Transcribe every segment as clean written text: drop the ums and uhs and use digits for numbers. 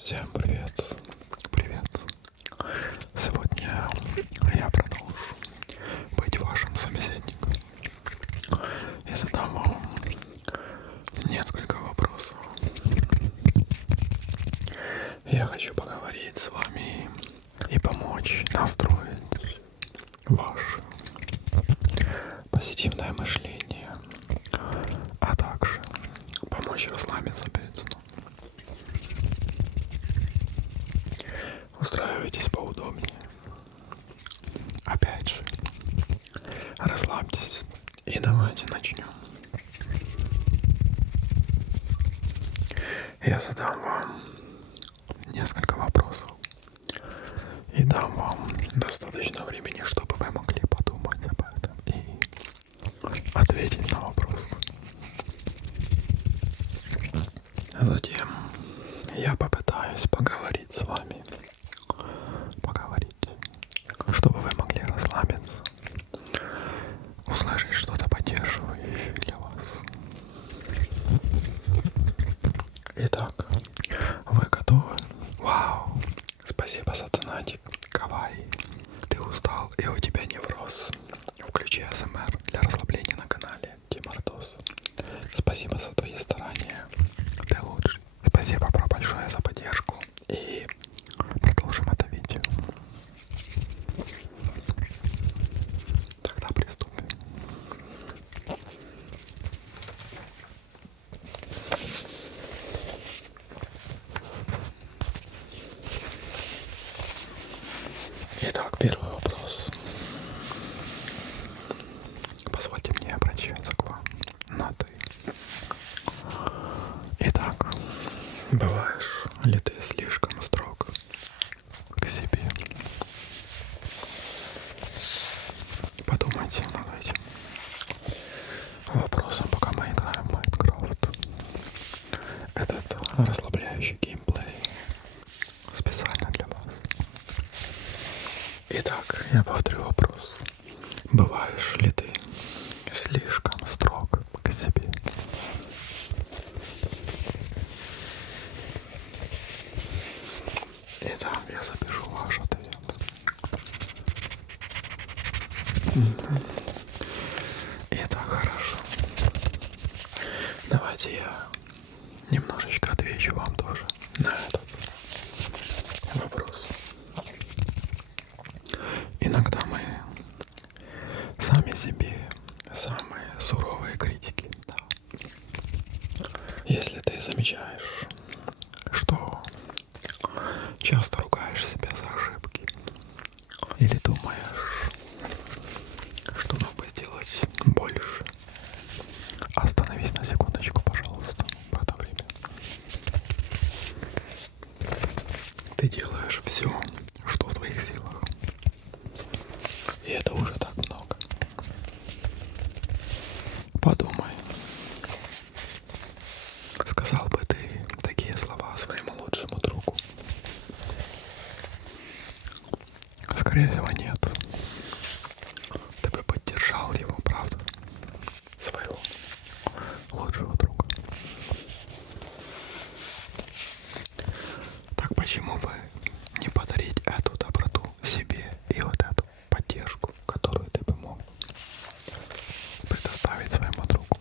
Всем привет, привет. Сегодня я продолжу быть вашим собеседником и задам вам несколько вопросов. Я хочу поговорить с вами и помочь настроить ваше позитивное мышление, а также помочь расслабиться перед сном. Устраивайтесь поудобнее. Опять же, расслабьтесь и давайте начнем. Я задам вам несколько вопросов и дам вам достаточно времени, чтобы вы могли подумать об этом и ответить на вопрос. Затем я попытаюсь поговорить с вами, чтобы вы могли расслабиться, услышать что-то поддерживающее для вас. Итак, вы готовы? Вау! Спасибо за донатик, Кавай. Ты устал и у тебя невроз. Включи АСМР для расслабления на канале Тимартос. Спасибо за твои старания. Ты лучший. Спасибо большое за поддержку. И продолжим это видео. Тогда приступим. Итак, первый вопрос. Позвольте мне обращаться к вам на «ты». Итак, бываешь ли ты слишком строг к себе? Подумайте над этим вопросом, пока мы играем в Майнкрафт. Этот расслабляющий геймплей специально для вас. Итак, я повторю вопрос. Бываешь ли ты слишком строг к себе? Итак, я запишу ваш ответ. Итак, хорошо. Давайте я немножечко отвечу вам тоже на этот вопрос. Иногда мы сами себе самые суровые критики. Да. Если ты замечаешь, что часто ругаешь себя за ошибки или думаешь, что надо бы сделать больше, остановись на секундочку, пожалуйста, в это время. Ты делаешь все, что в твоих силах. И это уже так много. Подумай, сказал бы ты такие слова своему лучшему другу? Скорее всего, нет. Ты бы поддержал его, правда? Своего лучшего друга. Так почему бы не подарить эту доброту себе и вот эту поддержку, которую ты бы мог предоставить своему другу?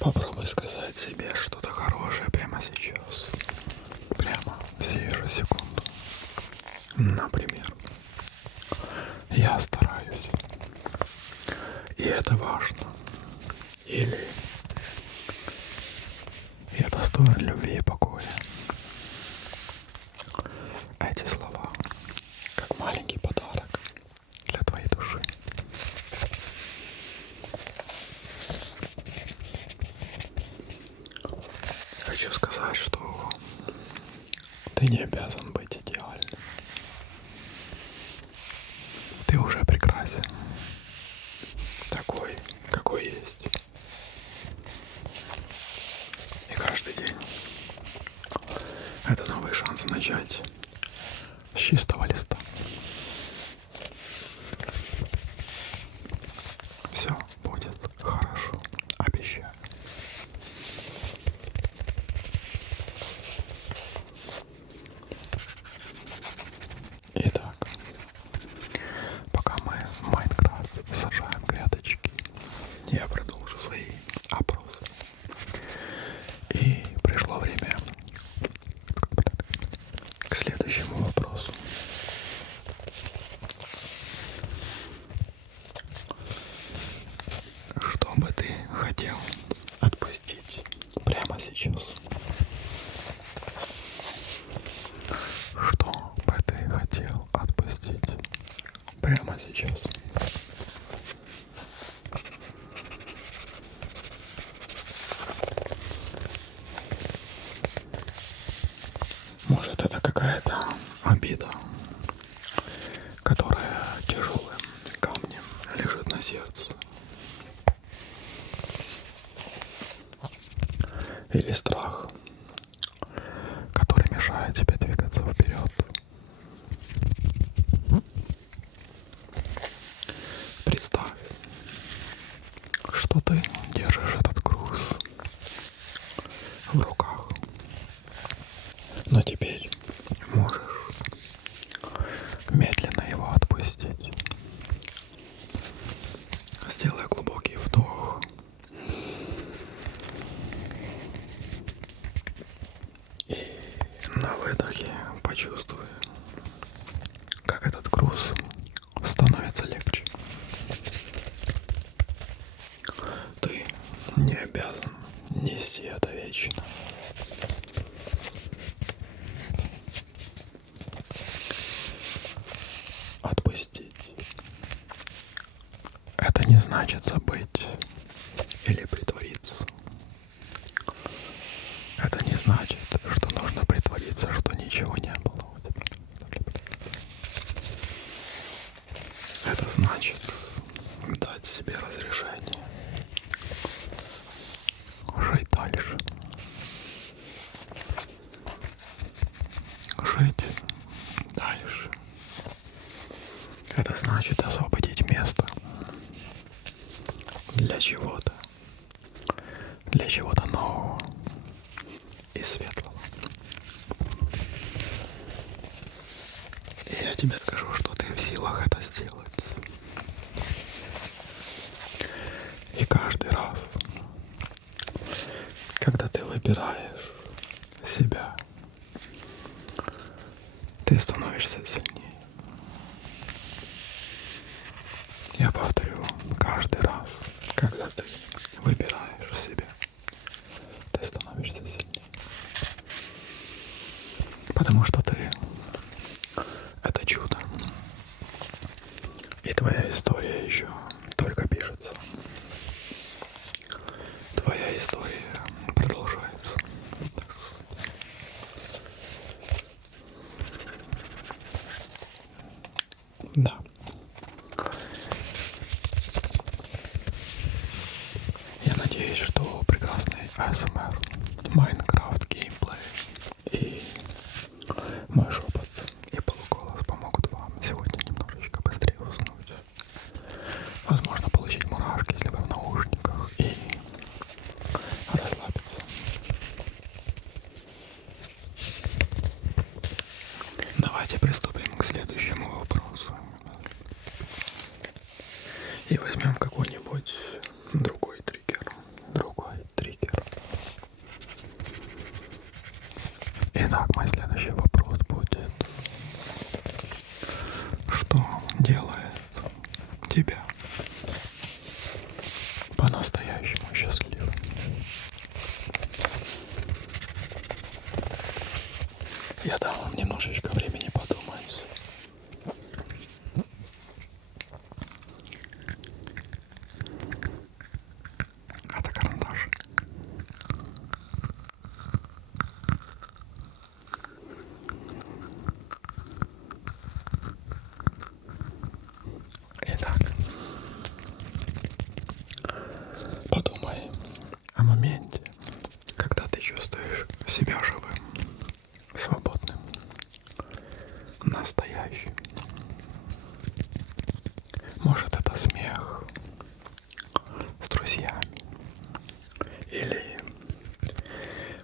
Попробуй сказать себе что-то хорошее прямо сейчас. Прямо сию же секунду. Например, я стараюсь. И это важно. Или я достоин любви и покоя. Эти слова как маленький подарок для твоей души. Хочу сказать, что ты не обязан быть идеальным. Ты уже прекрасен. Такой, какой есть. И каждый день это новый шанс начать с чистого листа. Все будет хорошо, обещаю. сейчас. Что бы ты хотел отпустить прямо сейчас? Может, это какая-то обида, которая тяжелым камнем лежит на сердце. Или страх, который мешает тебе двигаться вперед. Представь, что ты держишь этот груз в руках, но теперь можешь медленно его отпустить. Сделай глубокий вдох и на выдохе почувствуй, как этот груз становится легче. Ты не обязан нести это вечно. Отпустить — это не значит забыть или притвориться. Это не значит, что нужно притвориться, что ничего не было у тебя. Это значит дать себе разрешение жить дальше. Жить дальше. Это значит освободить место для чего-то нового и светлого. И я тебе скажу, что ты в силах это сделать. И каждый раз, когда ты выбираешь себя, ты становишься сильнее. Я повторю, каждый раз, когда ты выбираешь себя, ты становишься сильнее. Потому что ты — это чудо. И твоя история еще только пишется. Твоя история продолжается. Да. Я надеюсь, что прекрасный ASMR, Майнкрафт геймплей и мой шепот и полуголос помогут вам сегодня немножечко быстрее уснуть. Возможно, получить мурашки, если вы в наушниках, и расслабиться. Давайте приступим к следующему вопросу. И возьмем какой-нибудь другой триггер. Итак, мой следующий вопрос будет: что делает тебя по-настоящему счастливым? Я дам вам немножечко времени подумать. Это карандаш. Итак, подумай о моменте, когда ты чувствуешь себя живым, свободным, настоящим. Может, это смех с друзьями, или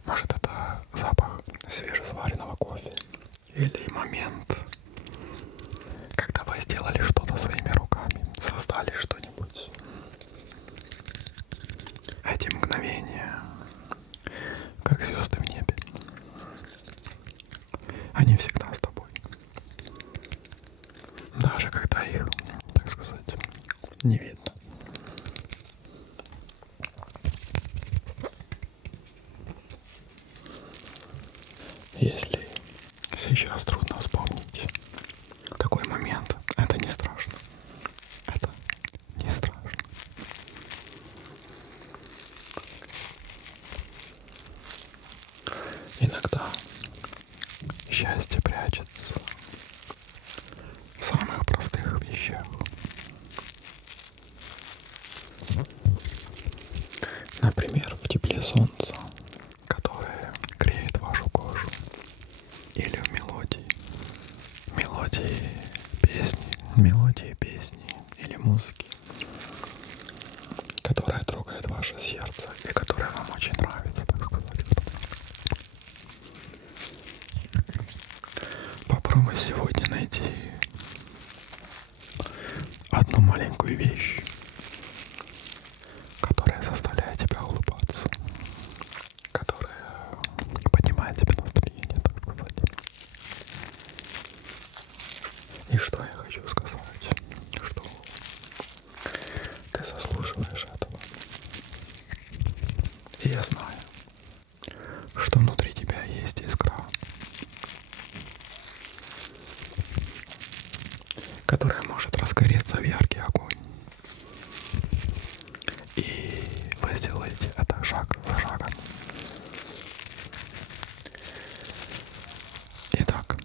может, это запах свежесваренного кофе, или момент, когда вы сделали что-то своими руками, создали что-нибудь. Эти мгновения, как звезды в небе, они всегда с тобой. Даже когда их, так сказать, не видно. сейчас трудно вспомнить такой момент. Это не страшно. Это не страшно. Иногда счастье прячется в самых простых вещах. Например, в тепле солнца, которое греет вашу кожу. Или в мелодии. Мелодии песни или музыки, которая трогает ваше сердце и которая вам очень нравится, так сказать. Попробуй сегодня найти одну маленькую вещь, которая заставляет тебя улыбаться, которая поднимает тебе настроение, так сказать. И что я хочу сказать, что ты заслуживаешь этого. И я знаю, что внутри тебя есть искра, которая может разгореться в яркий огонь. И вы сделаете это шаг за шагом. Итак,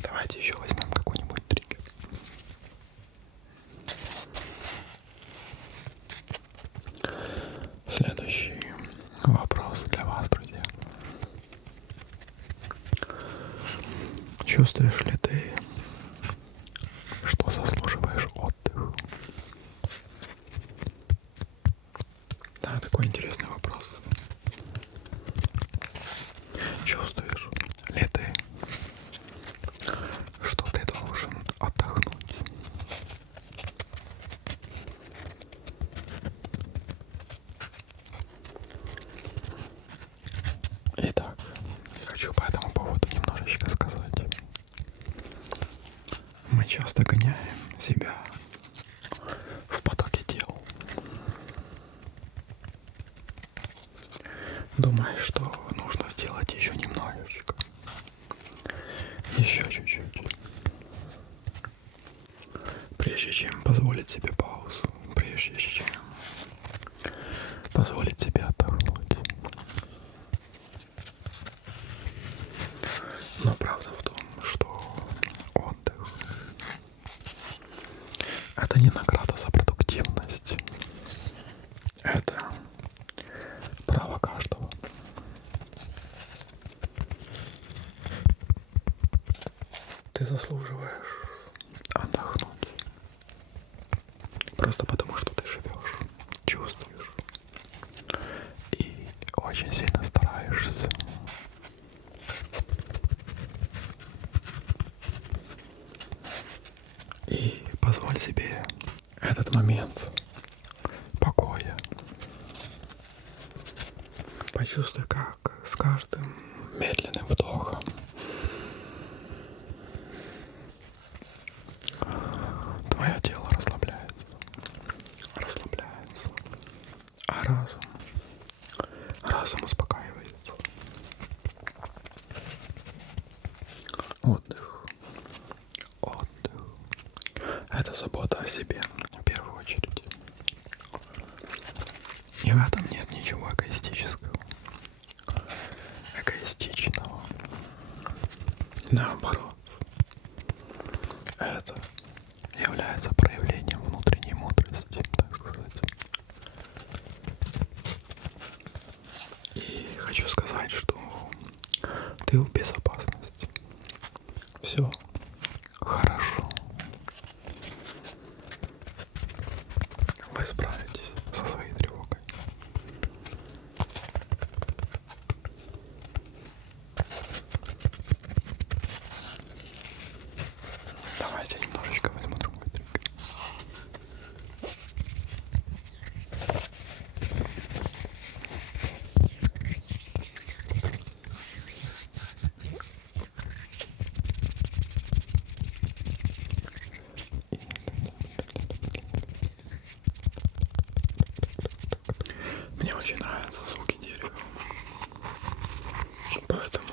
давайте еще возьмем какой-нибудь триггер. Следующий вопрос для вас, друзья. Чувствуешь ли ты, что заслуживаешь отдых? Да, такой интересный вопрос. Чувствуешь ли ты, что ты должен отдохнуть? Итак, хочу по этому поводу немножечко сказать. Мы часто гоняем себя в потоке дел, думая, что нужно сделать еще немножечко, еще чуть-чуть, прежде чем позволить себе паузу, прежде чем позволить себе отдохнуть. Но правда в том, что отдых — это не награда за продуктивность. Это право каждого. Ты заслуживаешь отдохнуть. Просто потому, что ты живешь, чувствуешь и очень сильно стараешься. И позволь себе этот момент покоя. Почувствуй, как с каждым медленным вдохом твое тело расслабляется, а разум успокаивается. Отдых. Это забота о себе в первую очередь. И в этом нет ничего эгоистичного. Наоборот, это является проявлением внутренней мудрости, так сказать. И хочу сказать, что ты в безопасности. Все хорошо. Вы справитесь со своей тревогой. Давайте немножечко возьму другой триггер. Поэтому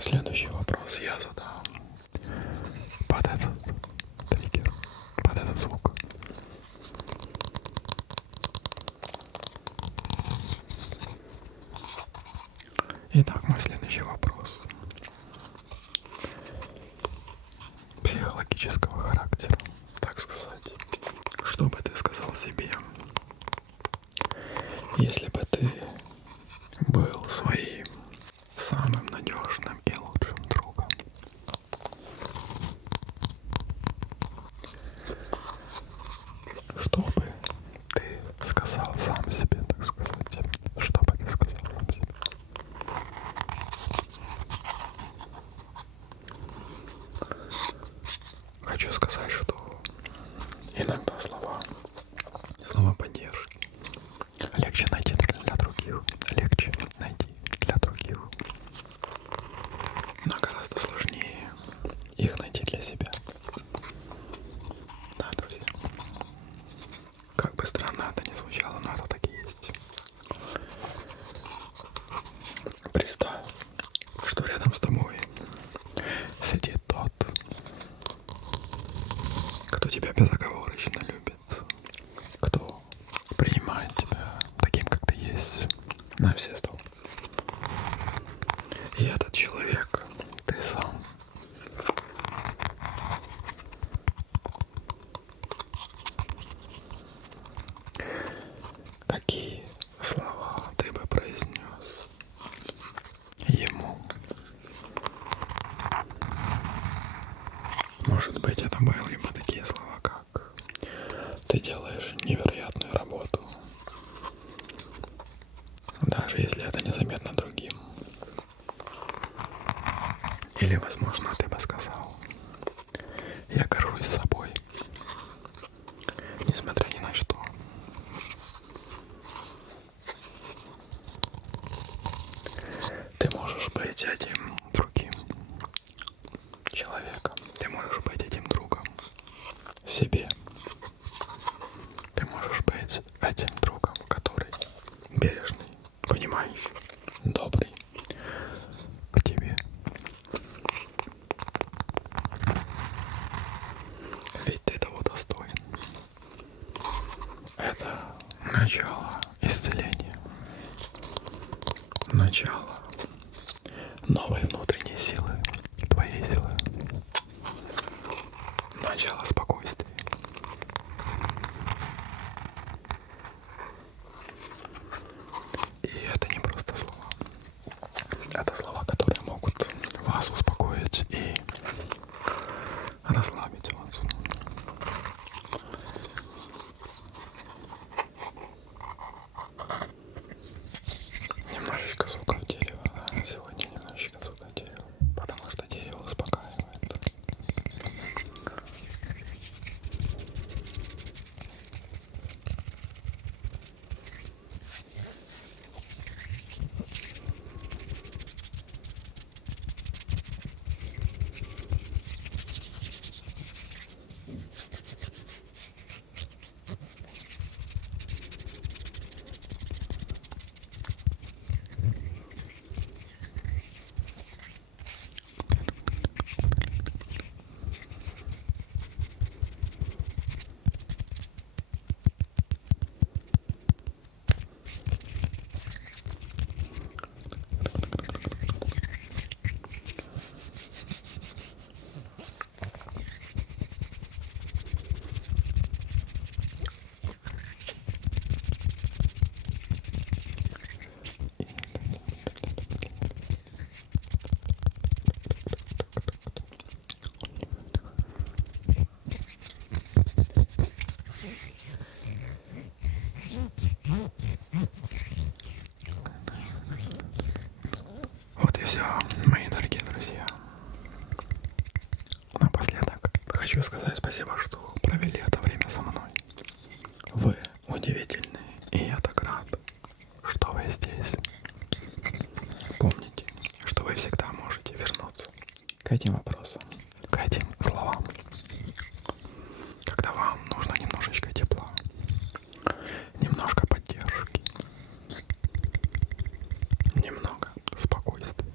следующий вопрос я задам под этот триггер, под этот звук. Итак, мой следующий вопрос психологического характера, так сказать. Что бы ты сказал себе, если бы ты был своим самым надежным и лучшим другом? Что бы ты сказал сам себе, так сказать? Что бы ты сказал сам себе? Хочу сказать, что иногда слова поддержки легче найти для других, легче найти для других, но гораздо сложнее их найти для себя. Да, друзья. Как бы странно это ни звучало, но это так и есть. Представь, что рядом с тобой сидит тот, кто тебя безоговорочно любит, кто принимает тебя таким, как ты есть, на все 100. И этот человек — ты сам. Какие слова ты бы произнес ему? Может быть, это были бы такие слова, как: ты делаешь невероятную работу, даже если это незаметно другим. Или, возможно, ты бы сказал: я горжусь собой, несмотря ни на что. Ты можешь быть этим другим человеком, ты можешь быть этим другом себе. Ты можешь быть этим другом, который бережный, понимающий, добрый к тебе. Ведь ты того достоин. Это начало исцеления, начало новой внутренней силы, твоей силы, начало спокойствия. И это не просто слова. Это слова, которые могут вас успокоить и расслабить вас. Немножечко звуков дерева. Сегодня немножечко звуков дерева. Потому что дерево успокаивает. Вот и все, мои дорогие друзья. Напоследок хочу сказать спасибо, что провели это время со мной. Вы удивительные, и я так рад, что вы здесь. Помните, что вы всегда можете вернуться к этим вопросам, к этим словам, когда вам нужно немножечко тепла, немножко поддержки, немного спокойствия.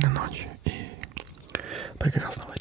спокойной ночи и прекрасного